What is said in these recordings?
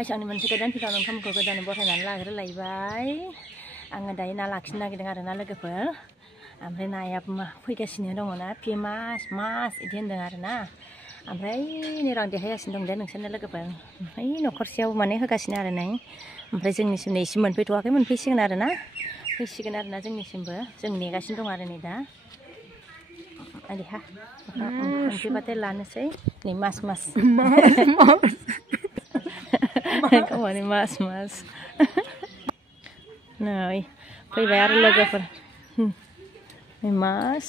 Guys आंनि मोनसे गोदान भिडिअ नोंथांमोनखौ गोदानै बरायनानै लाग्रोलायबाय आङो दायो ना लाखिनो नागिरदों आरो ना लोगोफोर ओमफ्राय नायाबो फैगासिनो दङ ना फेमास मास इदि होनदों आरो ना ओमफ्राय नै रां देखायगासिनो दं दे नोंसोरनो लोगोफोर ओमफ्राय न'खरसेयाव माने होगासिनो आरो नै ओमफ्राय जोंनिसिम नै इसिम मोनफैथ'वाखै मोनफैसिगोन आरो ना फैसिगोन आरो ना जोंनिसिमबो जों नेगासिनो दं आरो नै दा आलिहा मोनफैबाथाय लानोसै नै मास Kemana mas Nah fैबाय आरो लोगोफोर mas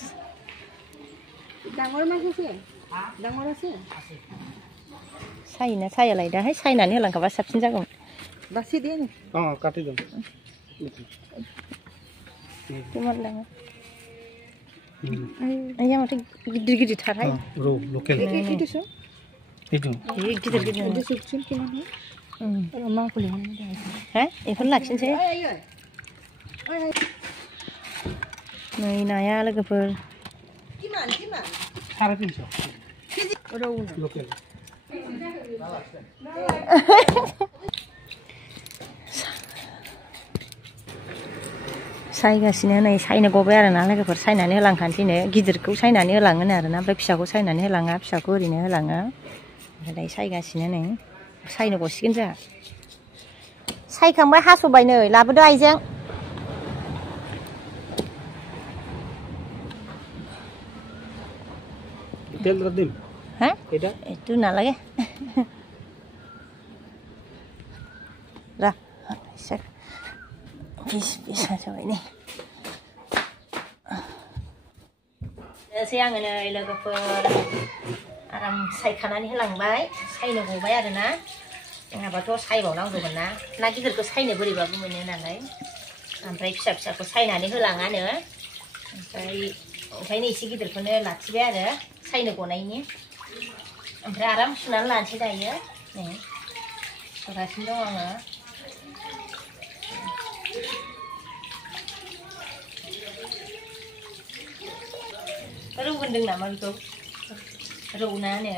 Dangor masih sih dangor sih सायना सायालाय दाहाय सायनानै होलांखाबा साबसिन जागौमोन basi dia nih काटी दो gimana ayam माथो गिदिर थारहाय रो लोकेल itu sih itu गिदिर itu subsin gimana Mama aku lihat hah बेखौनो लाखिनोसै नै नाया लोगोफोर gimana 350 लोकेल सायगासिनो नै सायनो गबाय आरो ना लोगोफोर सायनानै होलांखानोसैनो गिदिरखौ सायनानै होलाङोनो आरो ना ओमफ्राय फिसाखौ सायनानै होलाङा फिसाखौ ओरैनो होलाङो ओमफ्राय दायो सायगासिनो नै सायनो गसिगोन जोंहा सायखांबाय हास'बाय नै लाबोदो आइजें तेल रद्दिम hah এটা itu nalarnya lah bisa coba ini siang ini logofer aram saयखानानै होलांबाय सायनो गबाय आरो ना जोंहाबाथ' सायबावनांगौमोन ना गिदिरखौ सायनो बोरैबाबो मोनो नालाय ओमफ्राय फिसा फिसाखौ सायनानै होलाङानो ओमफ्राय ओंखायनो एसे गिदिरखौनो लाखिबाय आरो सायनो गनायनि ओमफ्राय आराम सुनानै लानोसै दायो नै सुगासिनो दं आङो रुगोनदों नामा बेखौ रौनानो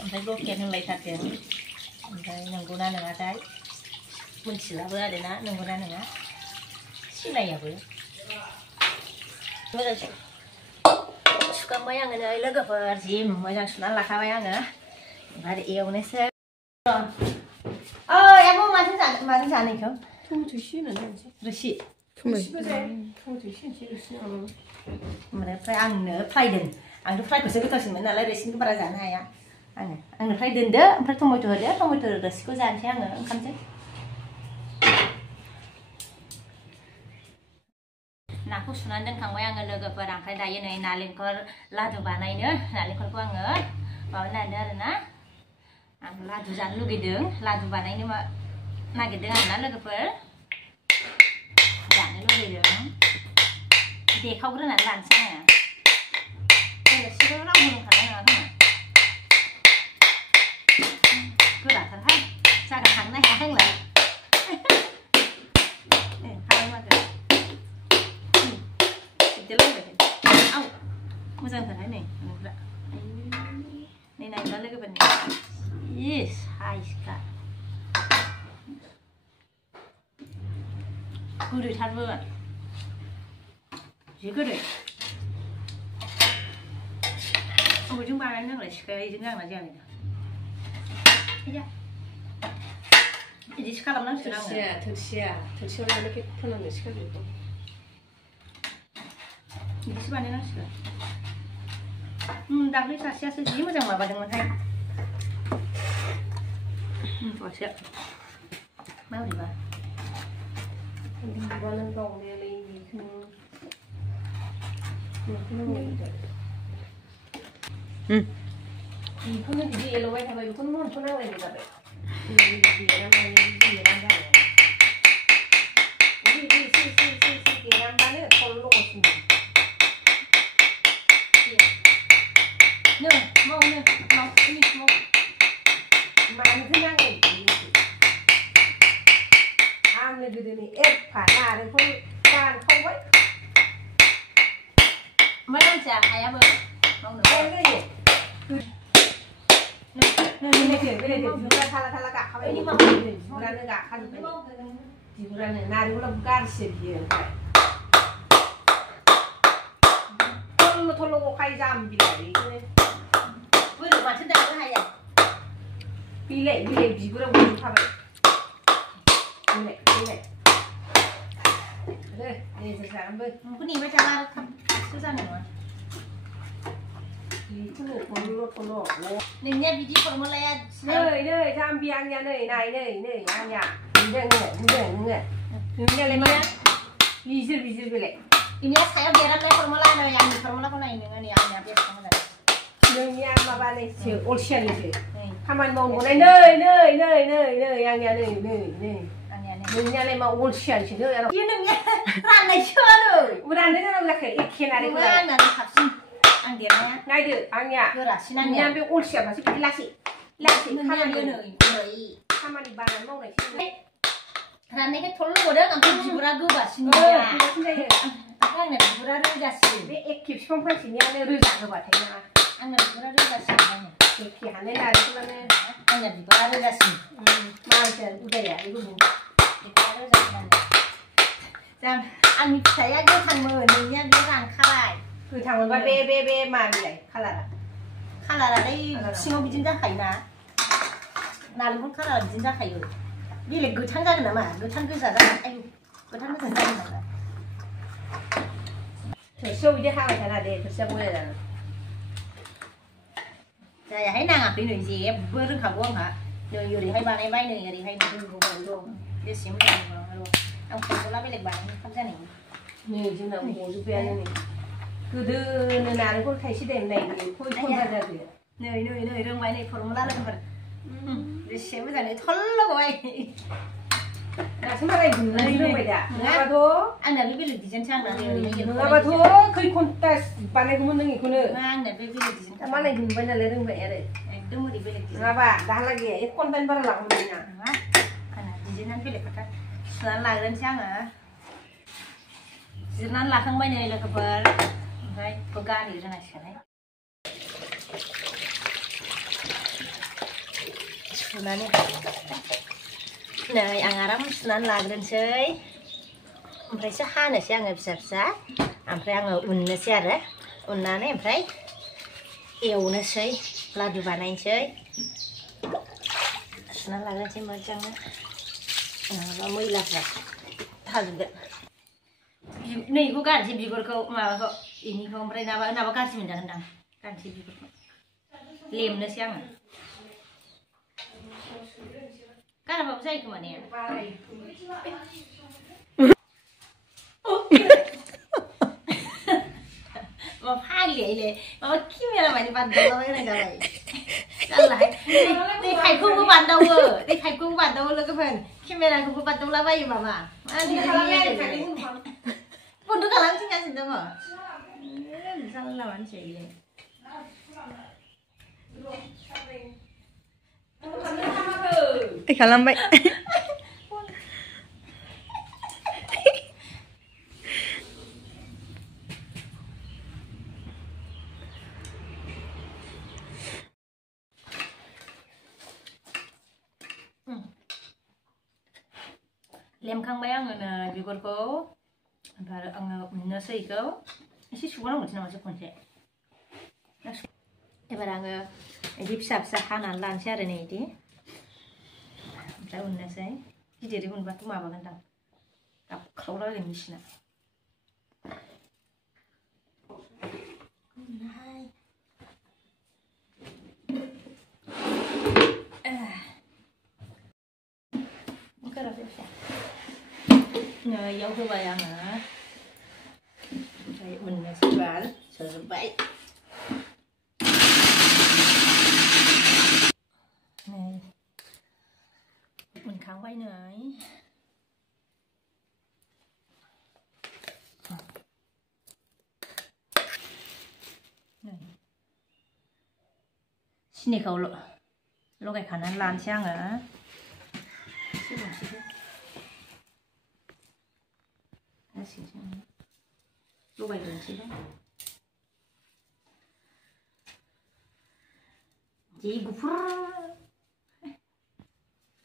ओमफ्राय लकेल होनलायथारदों ओमफ्राय नंगौना नङाथाय मिथिलाबो आरोना नंगौना नङा सिनायाबो मोजां सुखांबाय आङो नै लोगोफोर जि मोजां सुनानै लाखाबाय आङो ओमफ्राय एवनोसै आब' माजों जानो बेखौ tomato sih nanti रोसि ओमफ्राय आंनो फ्राय दोन आंथ' फ्रायखौसो गोथावसिन मोनो नालाय रोसिखौ बारा जानो हाया आंनो फ्राय दोनदो ओमफ्राय टमेट' होदो टमेट' रोसिखौ जानोसै आङो ओंखामजों नाखौ सुनानै दोनखांबाय आङो लोगोफोर ओमफ्राय दायो नै नालेंखर लादु बानायनो नालेंखरखौ आङो माबानो नागिरदों आरो ना आं लादु जानो लुगैदों लादु बानायनो नागिरदों आरो ना लोगोफोर जानो लुगैदों देखावग्रोनानै लानोसै आङो एसेल' राव होखानाय नङा खोमा गोराथारहाय जागोन थांनो हाया होनलाय हाबाय माथो सिद्देलांबाय आव मोजांथारहाय नै नुग्रा नै नायग्रा लोगोफोरनि साइजखा गोदैथारबो जि गोदै बबेजों बानायनो नांलाय सिखायाजों जागोन ना जाया बिदिसो खालामनांसिगोन आङो थोरसियाव लानो फोनांनो सिखाजों बिदिसो बानायनांसिगोन दाख्लै सासेयासो जि मोजां माबादोंमोनहाय सासे माबोरैबा Bulan kau dia lagi Itu nih dia lewat apa itu kan mau pernah lagi tapi dia namanya dia namanya ini dia namanya kalau sih nih mau ini mau mana tuh yang ăn này thì ép phải là thì không càng không ấy mấy con chả hay á bơ không được em cái gì นี่เถื่อนไปเลยเถื่อนบุราทาละกะเขาไปนี่มาเลยบุราเนี่ยกะขันไปจีบุราเนี่ยนาดูแล้วบุการเสียเยอะไปทนลงใครจำปีไหนเลยเพื่อนมาที่ไหนก็ให้อ่ะปีเล่จีบุราบุญทำไปปีเล่เลยนี่จะสั่งไปคุณนี่ไม่จะมาทำซื้อสั่งหน่อยคุณหนูคนรู้คนหลอกเลยเนี่ยวิธีคนมาเลยเลยทำเบียงเนี่ยเลยนายเลยอันเนี่ยเรื่องเลยมาวิจิไปเลยini saya biaran deh formula no yang formula kono ini ngani yang biasa kamu dah yang apa balik sih ocean itu kaman mau ngone nih yang le mau ocean sih ini nih rana choro udah kan udah kayak ikan ada mana nih kapsin ang dia nya ngai deh angnya nyampe ocean masih lasi kaman di badan mau nih rana ke tolong udah ngambil jiburagu basnya Anh này vừa ra đưa xì. Để ekip không phải chỉ nhà này đưa ra rồi thấy nha. Anh này vừa ra đưa xì này. Thì hắn này là cái này. Anh này vừa ra đưa xì. Mà giờ đây à, cái gì? Vừa ra đưa xì này. Rằng anh thấy cái thằng mờ này nha, cái thằng khá lại. Cứ thằng mà bê mà gì vậy? Khá là. Khá là đây sinh bị dính ra khẩy nè. Nào cũng khá là dính ra khẩy rồi. Vì là cứ thằng ra nữa mà, cứ thằng cứ giả ra anh. Cứ thằng cứ giả ra nữa. Thử show đi hai cái là để thử xem bây giờ. Giờ hãy nàng đi nơi gì em vừa rừng khảo quang hả? Nơi vừa đi hay bàn em bay nơi đi hay đường của mình luôn. Để xem cái gì mà luôn. Ông không có lá với lệch bàn không ra này. Nhiều chứ nào mua giúp em này. Cứ đưa nơi nào cũng thấy chỉ đèn này thì thôi ra được. Nơi rừng bay này formula là không để xem cái này thốn lắm rồi. Nah, sebenarnya gini beda. Ngapa tuh? Anda bibir di jenjang nanti ini. Ngapa tuh? Kau kontes panen kamu nengi kune. Anda bibir di jenjang. Mana gini bener lereng beda deh. Itu mau dibeli di. Ngapa? Dah lagi ya. Itu konten baru lah kamunya. Anda di jenjang beli kakak. Selain lah jenjang ah. Jenjang lah kang banyak lah kabar. Baik, pegang di jenjang sekarang. Sebenarnya. Này ăn aram sunan lagren sey. Ompray sa hana siya nga bisa-bisa. Ompray ang unna siya re. Unna na ompray. Ew na sey. Ladu banain sey. Sunan lagren sey marjang na. Mamoy lapra. Thagda. Nih ko kan si bigor ko ma ko ini ko ompray na ba kasi mindang-ndang. Kan si bigor ko. Lem na siya nga. Kan apa saya kemana ya? Mau pagi le, mau kimera mani bandau lagi nak jalan. Jalan. Di kai kubu bandau le, di kai kubu bandau le kepen. Kimera kubu bandau lah bayi mama. Di sini. Pun tu kalau sih nggak sentuh kok. Jalan lawan sih. Kalam baik. Lem khang bayang na bigor ko. Para ang nasa ikaw. Isi suwan mo sina masuk konse. Ebarang ini bisa-bisa kanan lancar ini di. Tahun nasi, jadi pun batu maba kan tang. Kap kalau lagi misna. Bukan apa sih? Nah, yang tu bayang ah. Saya pun nasi bal, serbai. Này mình kháng quay nữa ấy. Này xin này khẩu lộ cái khả năng làm sang ở lộ bảy đường xí đấy Ji gufur.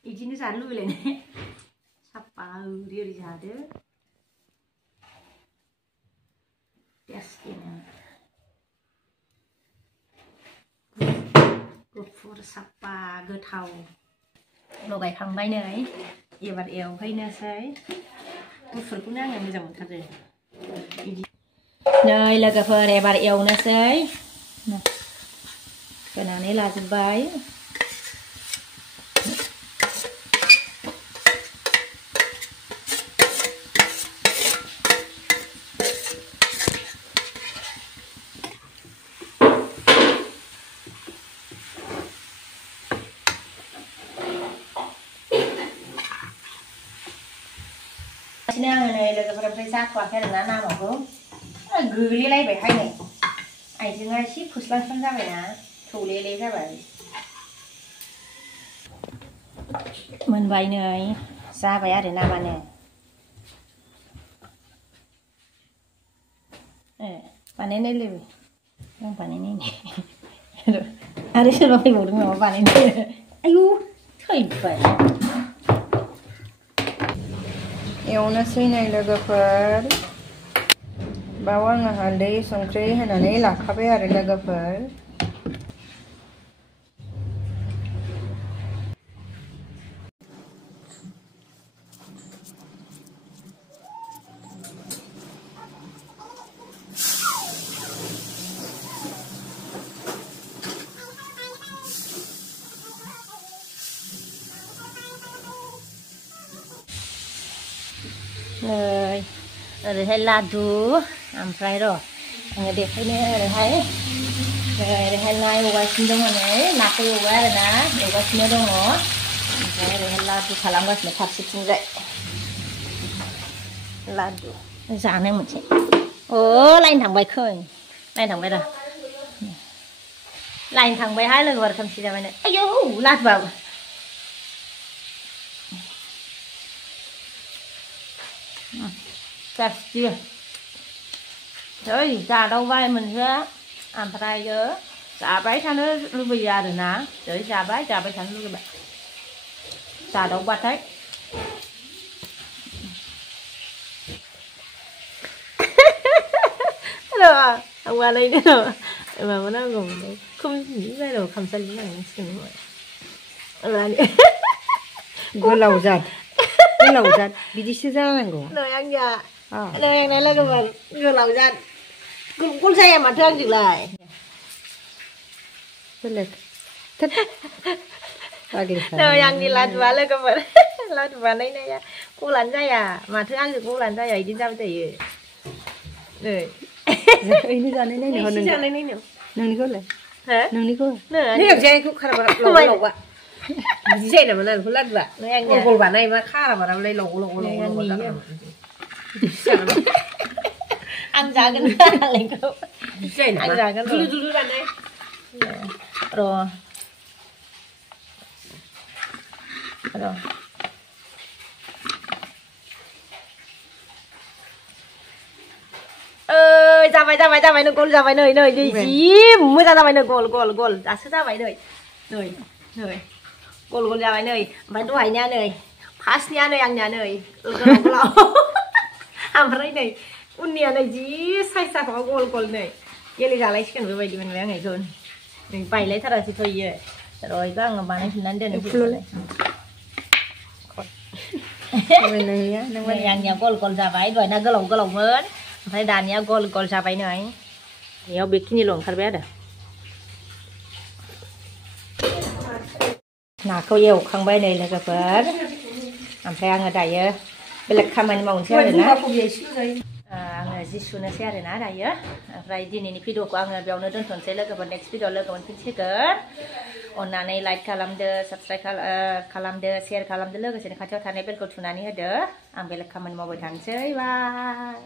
Ijini jalan lu le nih. Sapa dia di jade. Teskin. Gufur sapa gothau. लगायखांबाय नै एबार एवहैनोसै गुफुरखौनो आङो मोजां मोनथारो बिदि नै लोगोफोर एबार एवनोसै होनानै लाजोबबाय Ini ang nilagay pa sa kwa kaya na nama ko. Guli lai bai hai này. Ai chứ ngay ship phuslan phân ra vậy nè. Thủ lê ra vậy. Mình vậy này. Sa vậy để nam anh nè. Bạn ấy lên lên. Không bạn ấy lên. À đấy chưa phải ngủ đứng mà bạn ấy lên. Ayu, thôi vậy. एवनोसै नै लोगोफोर बाव आङो हालदै संख्रि होनानै लाखाबाय आरो लोगोफोर Rồi, rồi hay ladu, oमफ्राय र' आङो देखायनो ओरैहाय ओरैहाय ना एवगासिनो दङ नै नाखौ एवबाय आरो ना एवगासिनो दङ ओमफ्राय ओरैहाय लादु खालामगासिनो फारसेथिंजाय लादु जानो मोनसे अ लाइन थांबाय खै लाइन थांबाय र' लाइन थांबायहाय लोगोफोर खोमसि जाबायनो आयौ लादुआबो Kasih, rồi giả đâu vai mình ra, ăn phải giờ, giả bái thằng nó lưu bây giờ rồi nè, rồi giả bái thằng lưu bây, giả đâu bắt đấy, rồi, ông qua đây nữa rồi, mà nó ngủ không nghĩ ra được không sao như này xin rồi, là gue lauzat, bidisu jangan gue. Lời anh già, lời anh nói là cái vật người lauzat, con xe mà thương chừng lại. Belet, thật. Lời anh đi lạt vào là cái vật, lạt vào đây này, cô làm ra à, mà thương anh thì cô làm ra vậy đi sao thì, rồi. Ini jangan ini nih, Ini jangan ini nih. nang ni kau le, Hả? nang ni kau. Ini Ini yang aku khara log ạ. Dễ là mà lần lật vậy. Lời anh Ôi già. cô bạn này mà khá là mà lấy log. Ăn giá cái này lên câu. Dễ là Anh già cái rồi. Dulu bạn này. Rồi. Rồi. Ơi ra vậy nó con ra vậy nơi đi chí mới ra vậy nơi gol ra sức ra vậy nơi gol ra vậy nơi vậy đuổi nha nơi pass nha nơi ăn nha nơi gol am phải này unia này chí sai sai có gol này vậy là lấy cái người vậy đi mình lấy ngày rồi mình bay lấy thật là thì thôi vậy rồi các bạn bạn ấy thì nên đến này Mình này á, nang yang nya gol ra vậy rồi na gol mới phải đàn nya gol ra vậy này nhiều bikini lồng khar bé nào câu yêu không bay này là cái phở làm sao người đại á bây giờ không anh mong xe rồi nè người di xuống xe rồi nè đại á rồi đi này video của anh béo nó đơn thuần sẽ là cái next video là cái mình sẽ cỡ अन्नानै like खालामदो subscribe खालामदो share खालामदो लोगोसेनो खाथियाव थानाय बेलखौ थुनानै होदो आं बेलेग खामानि मावबाय थानोसै बाय